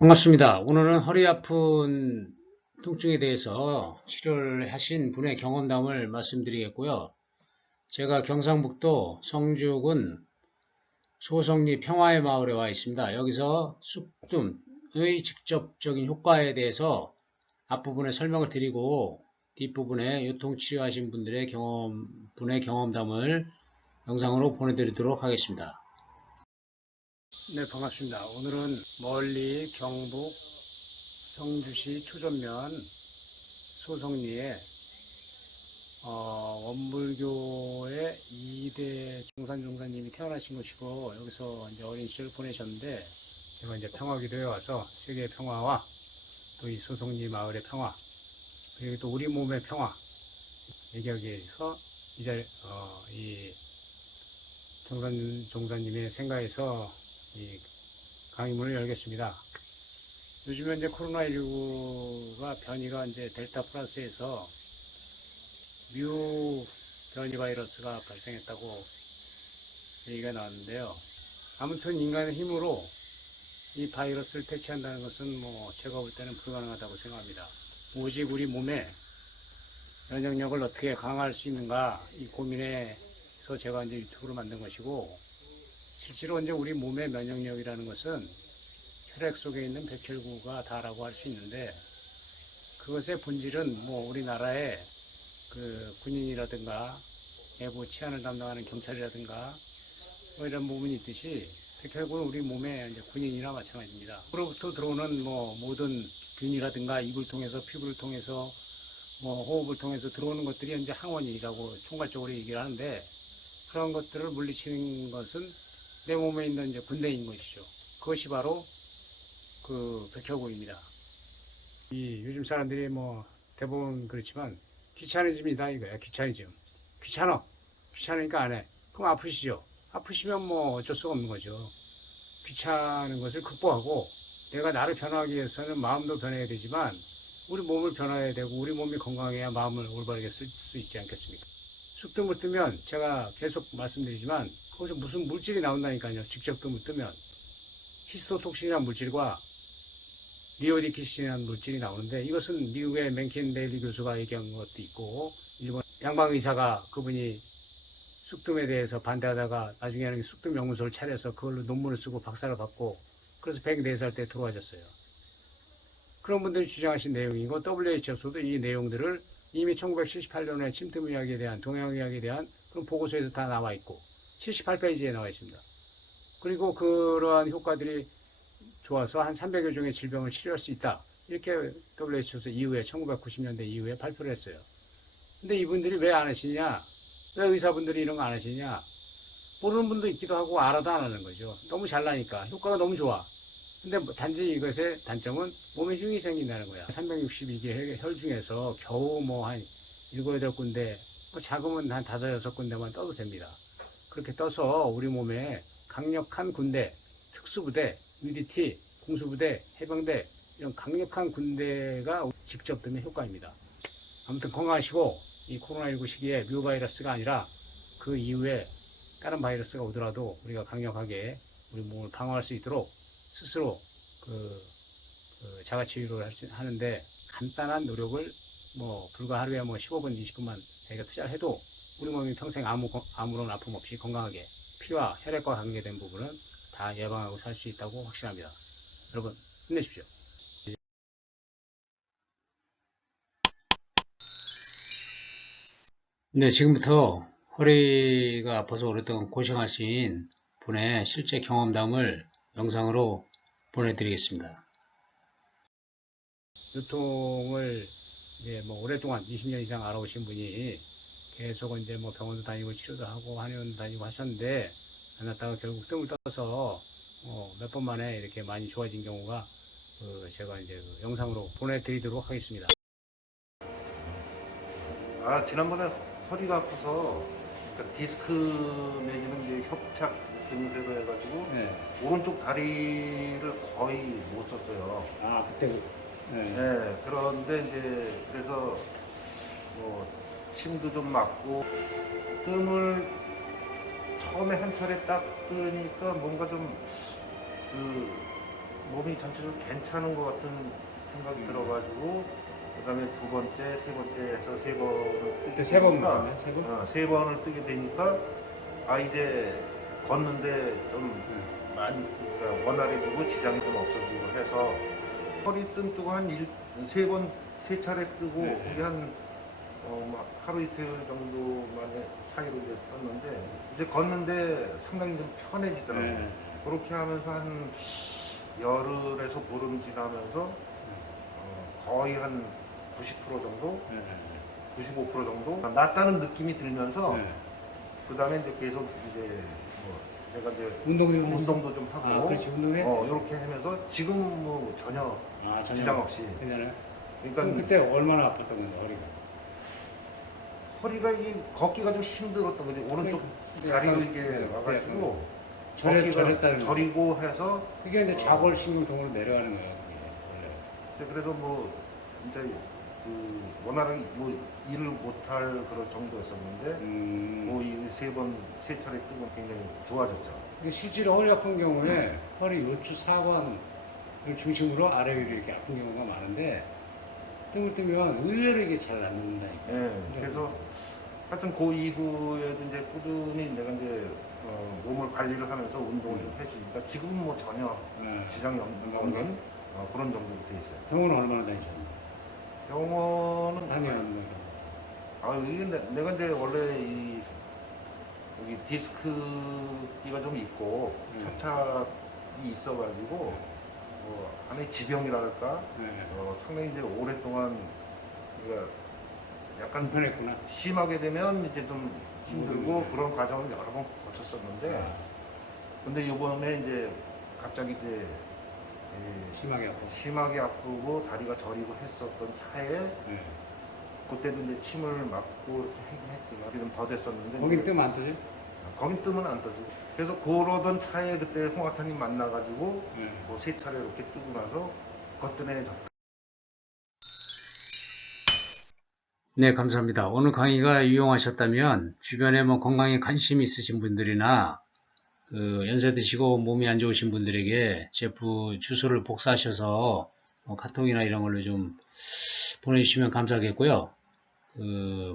반갑습니다. 오늘은 허리 아픈 통증에 대해서 치료를 하신 분의 경험담을 말씀드리겠고요. 제가 경상북도 성주군 소성리 평화의 마을에 와 있습니다. 여기서 쑥뜸의 직접적인 효과에 대해서 앞부분에 설명을 드리고 뒷부분에 요통치료하신 분의 경험담을 영상으로 보내드리도록 하겠습니다. 네, 반갑습니다. 오늘은 멀리 경북 성주시 초전면 소성리에 원불교의 2대 종산종사님이 태어나신 곳이고, 여기서 이제 어린 시절을 보내셨는데, 제가 이제 평화기도에 와서 세계의 평화와 또 이 소성리 마을의 평화, 그리고 또 우리 몸의 평화 얘기하기 위해서 이 종사님의 생가에서 이 강의문을 열겠습니다. 요즘에 이제 코로나19가 변이가 이제 델타 플러스에서 뮤 변이 바이러스가 발생했다고 얘기가 나왔는데요. 아무튼 인간의 힘으로 이 바이러스를 퇴치한다는 것은 제가 볼 때는 불가능하다고 생각합니다. 오직 우리 몸의 면역력을 어떻게 강화할 수 있는가, 이 고민에서 제가 이제 유튜브를 만든 것이고, 실제로 이제 우리 몸의 면역력이라는 것은 혈액 속에 있는 백혈구가 다라고 할 수 있는데, 그것의 본질은 우리나라의 그 군인이라든가 내부 치안을 담당하는 경찰이라든가 이런 부분이 있듯이 백혈구는 우리 몸의 이제 군인이나 마찬가지입니다. 그로부터 들어오는 모든 균이라든가 입을 통해서 피부를 통해서 호흡을 통해서 들어오는 것들이 이제 항원이라고 총괄적으로 얘기를 하는데, 그런 것들을 물리치는 것은 내 몸에 있는 이제 군대인 것이죠. 그것이 바로 그 백혈구입니다. 이 요즘 사람들이 대부분 그렇지만 귀차니즘이다 이거야. 귀차니즘. 귀찮으니까 안 해. 그럼 아프시죠. 아프시면 어쩔 수가 없는 거죠. 귀찮은 것을 극복하고, 내가 나를 변화하기 위해서는 마음도 변해야 되지만 우리 몸을 변화해야 되고, 우리 몸이 건강해야 마음을 올바르게 쓸 수 있지 않겠습니까? 쑥뜸을 뜨면 제가 계속 말씀드리지만 거기서 무슨 물질이 나온다니까요. 직접 뜨면 히스토톡신이라는 물질과 니오디키신이라는 물질이 나오는데, 이것은 미국의 맨킨 데일리 교수가 얘기한 것도 있고, 일본 양방의사가 그분이 쑥뜸에 대해서 반대하다가 나중에는 쑥뜸 연구소를 차려서 그걸로 논문을 쓰고 박사를 받고, 그래서 104살 때 돌아가셨어요. 그런 분들이 주장하신 내용이고, WHO도 이 내용들을 이미 1978년에 침투의학에 대한, 동양의학에 대한 그런 보고서에도 다 나와 있고 78페이지에 나와 있습니다. 그리고 그러한 효과들이 좋아서 한 300여 종의 질병을 치료할 수 있다, 이렇게 WHO에서 이후에 1990년대 이후에 발표를 했어요. 근데 이분들이 왜 안 하시냐, 왜 의사분들이 이런 거 안 하시냐, 모르는 분도 있기도 하고 알아도 안 하는 거죠. 너무 잘나니까, 효과가 너무 좋아. 근데 단지 이것의 단점은 몸에 흉이 생긴다는 거야. 362개 혈 중에서 겨우 한 7, 8군데, 작으면 한 5, 6군데만 떠도 됩니다. 그렇게 떠서 우리 몸에 강력한 군대, 특수부대, UDT, 공수부대, 해병대, 이런 강력한 군대가 직접 뜨면 효과입니다. 아무튼 건강하시고, 이 코로나19 시기에 뮤 바이러스가 아니라 그 이후에 다른 바이러스가 오더라도 우리가 강력하게 우리 몸을 방어할 수 있도록 스스로 자가치유를 하는데 간단한 노력을 불과 하루에 15분, 20분만 자기가 투자를 해도 우리 몸이 평생 아무런 아픔 없이 건강하게 피와 혈액과 관계된 부분은 다 예방하고 살 수 있다고 확신합니다. 여러분, 힘내십시오. 네, 지금부터 허리가 아파서 오랫동안 고생하신 분의 실제 경험담을 영상으로 보내드리겠습니다. 유통을 이제 오랫동안 20년 이상 알아오신 분이 계속 이제 병원도 다니고 치료도 하고 한의원도 다니고 하셨는데, 안 났다가 결국 뜸을 떠서 몇 번 만에 이렇게 많이 좋아진 경우가 제가 이제 영상으로 보내드리도록 하겠습니다. 지난번에 허리가 아파서, 그러니까 디스크 내지는 이제 협착 증세로 해가지고 네. 오른쪽 다리를 거의 못 썼어요. 그때 네. 네, 그런데 이제 그래서 침도 좀 맞고, 뜸을 처음에 한 차례 딱 뜨니까 뭔가 좀 몸이 전체적으로 괜찮은 것 같은 생각이 들어가지고 그다음에 두 번째, 세 번째에서 세 번을 뜨게 세 번 되니까 먹었네, 세 번? 세 번을 뜨게 되니까 이제 걷는데 좀 많이 그러니까 원활해지고 지장이 좀 없어지고 해서 허리 뜸 뜨고 한 세 번, 세 차례 뜨고 네. 그게 한 막 하루 이틀 정도 만에 사이로 이제 떴는데 이제 걷는데 상당히 좀 편해지더라고요. 네. 그렇게 하면서 한 열흘에서 보름 지나면서 거의 한 90% 정도, 네. 95% 정도 낫다는 느낌이 들면서 네. 그 다음에 이제 계속 이제 뭐 내가 이제 운동도 좀 하고 그렇지, 운동해? 이렇게 하면서 지금 뭐 전혀 전혀 지장 없이 괜찮아요? 그러니까 그럼 그때 얼마나 아팠던 건데, 허리가 이 걷기가 좀 힘들었던 거지 오른쪽 근데 다리가 약간 이게 와가지고 저렸다는 거. 저리고 해서 그게 이제 자골신경통으로 내려가는 거예요, 그게 원래. 그래서 뭐 진짜 그 원활하게 뭐 일을 못할 그런 정도였었는데 뭐 이 세 차례 뜨고 굉장히 좋아졌죠. 근데 실제로 허리 아픈 경우에 허리 요추 사관을 중심으로 아래 위로 이렇게 아픈 경우가 많은데 뜸을 뜨면 의외로 이게 잘 낫는다니까. 예, 그래서 하여튼 그 이후에도 이제 꾸준히 내가 이제 몸을 관리를 하면서 운동을 좀 해주니까 지금은 뭐 전혀 지장이 없는 그런 정도로 돼 있어요. 병원은 얼마나 다니셨는데? 병원은 다녀왔는 이게 내가 이제 원래 여기 디스크가 좀 있고 협착이 있어가지고 뭐 안에 지병이랄까 상당히 이제 오랫동안 그러니까 약간 불편했구나. 심하게 되면 이제 좀 힘들고 그런 과정을 여러 번 거쳤었는데 근데 이번에 이제 갑자기 이제 심하게 아프고 다리가 저리고 했었던 차에 그때도 이제 침을 맞고 이렇게 하긴 했지만 지금 더 됐었는데 거긴 뜨면 안 뜨죠? 거긴 뜨면 안 떠지고 그래서 그러던 차에 그때 홍학타님 만나가지고 뭐 세 차례 이렇게 뜨고 나서 거뜬해졌다. 네, 감사합니다. 오늘 강의가 유용하셨다면 주변에 뭐 건강에 관심 있으신 분들이나 연세 드시고 몸이 안 좋으신 분들에게 제품 주소를 복사하셔서 카톡이나 이런 걸로 좀 보내주시면 감사하겠고요.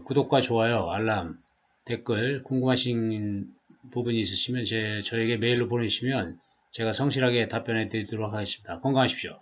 구독과 좋아요, 알람, 댓글 궁금하신 부분이 있으시면 저에게 메일로 보내주시면 제가 성실하게 답변해 드리도록 하겠습니다. 건강하십시오.